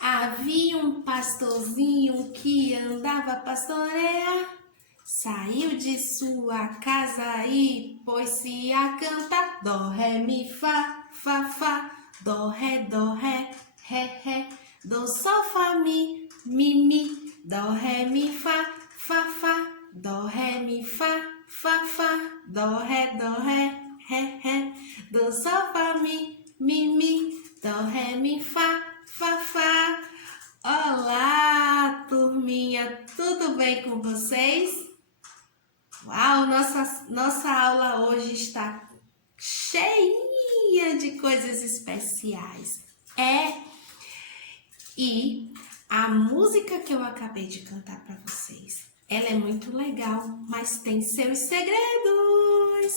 Havia um pastorzinho que andava a pastorear, saiu de sua casa e pôs-se a cantar. Dó, ré, mi, fá, dó, ré, ré, dó, sol, fá, mi, dó, ré, mi, fá, dó, ré, mi, fá, dó, ré, ré, dó, sol, fá, mi, dó, ré, mi, fá. Olá, turminha, tudo bem com vocês? Uau, nossa aula hoje está cheia de coisas especiais. E a música que eu acabei de cantar para vocês, ela é muito legal, mas tem seus segredos.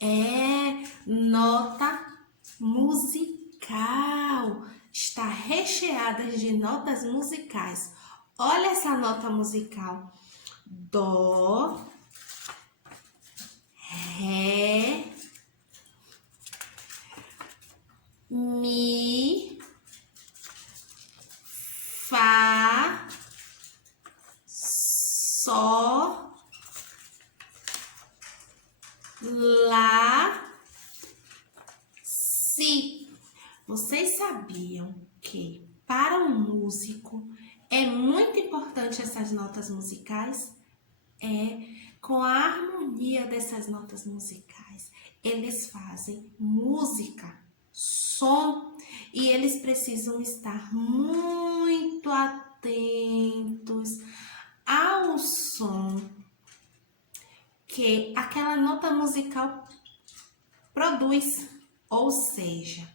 É nota musical. Está recheada de notas musicais. Olha essa nota musical. Dó, ré, mi, fá, sol, lá, si. Vocês sabiam que para um músico é muito importante essas notas musicais? Com a harmonia dessas notas musicais, eles fazem música, som, e eles precisam estar muito atentos ao som que aquela nota musical produz, ou seja,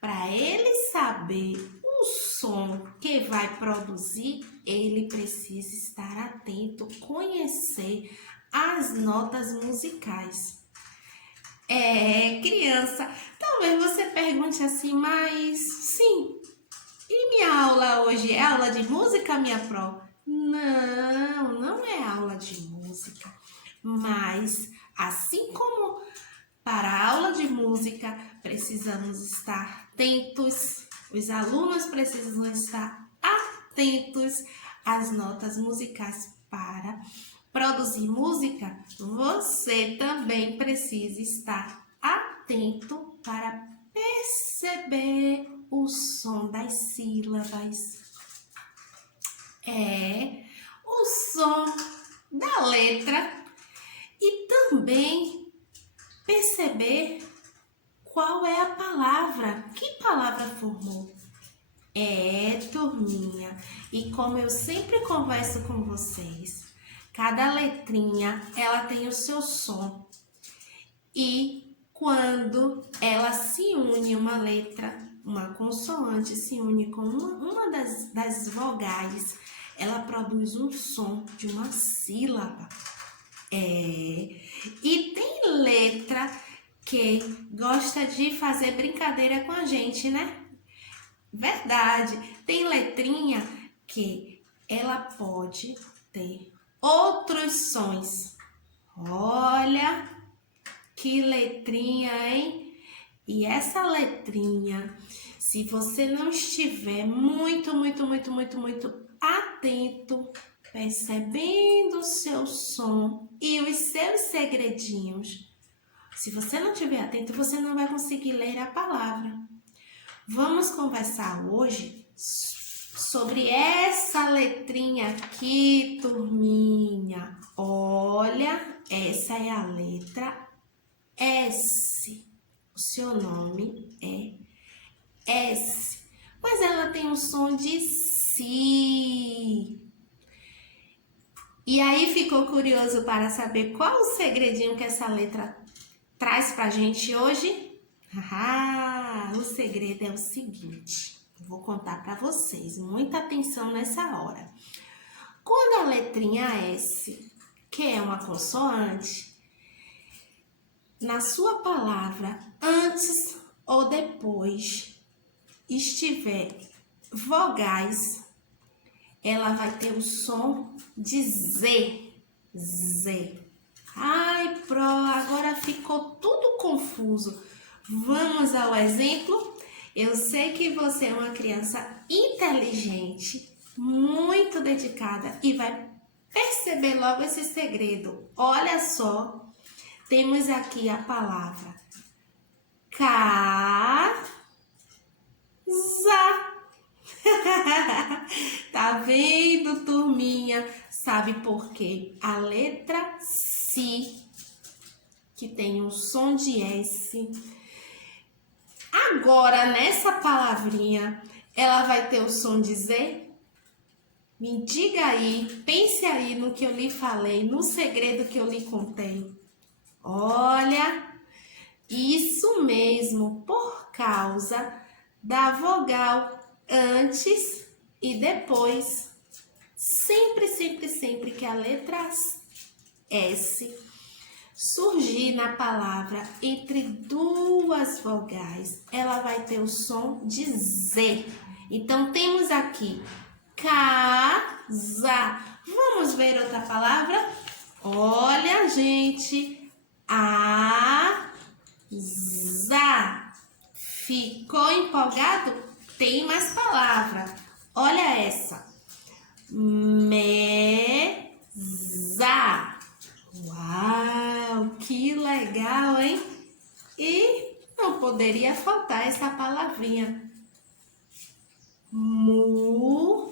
para ele saber o som que vai produzir, ele precisa estar atento, conhecer as notas musicais. Criança, talvez você pergunte assim, mas sim, e minha aula hoje é aula de música, minha pró? Não, não é aula de música, mas assim como para a aula de música, precisamos estar atentos, os alunos precisam estar atentos às notas musicais para produzir música. Você também precisa estar atento para perceber o som das sílabas. O som da letra e também perceber qual é a palavra, que palavra formou. Turminha, e como eu sempre converso com vocês, cada letrinha, ela tem o seu som. E quando ela se une, uma letra, uma consoante se une com uma das vogais, ela produz um som de uma sílaba. E tem letra que gosta de fazer brincadeira com a gente, né? Verdade. Tem letrinha que ela pode ter outros sons. Olha que letrinha, hein? E essa letrinha, se você não estiver muito atento, percebendo o seu som e os seus segredinhos, se você não estiver atento, você não vai conseguir ler a palavra. Vamos conversar hoje sobre essa letrinha aqui, turminha. Olha, essa é a letra S. O seu nome é S, mas ela tem um som de si. E aí ficou curioso para saber qual o segredinho que essa letra traz pra gente hoje? O segredo é o seguinte, vou contar para vocês, muita atenção nessa hora. Quando a letrinha S, que é uma consoante, na sua palavra, antes ou depois, estiver vogais, ela vai ter o som de Z. Z. Ai, pró, agora ficou tudo confuso. Vamos ao exemplo? Eu sei que você é uma criança inteligente, muito dedicada e vai perceber logo esse segredo. Olha só, temos aqui a palavra casa. Tá vendo, turminha? Sabe por quê? A letra Si, que tem um som de S. Agora, nessa palavrinha, ela vai ter o som de Z? Me diga aí, pense aí no que eu lhe falei, no segredo que eu lhe contei. Olha, isso mesmo, por causa da vogal antes e depois. Sempre, sempre, sempre que a letra S surgir na palavra entre duas vogais, ela vai ter o som de Z. Então, temos aqui casa. Vamos ver outra palavra? Olha, gente, asa. Ficou empolgado? Tem mais palavra. Olha essa. Mesa. Uau, que legal, hein? E não poderia faltar essa palavrinha. Música.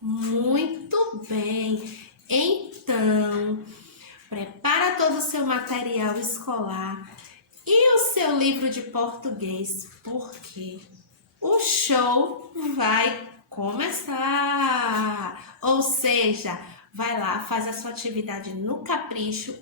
Muito bem. Então, prepara todo o seu material escolar e o seu livro de português, porque o show vai começar. Ou seja, vai lá, faz a sua atividade no capricho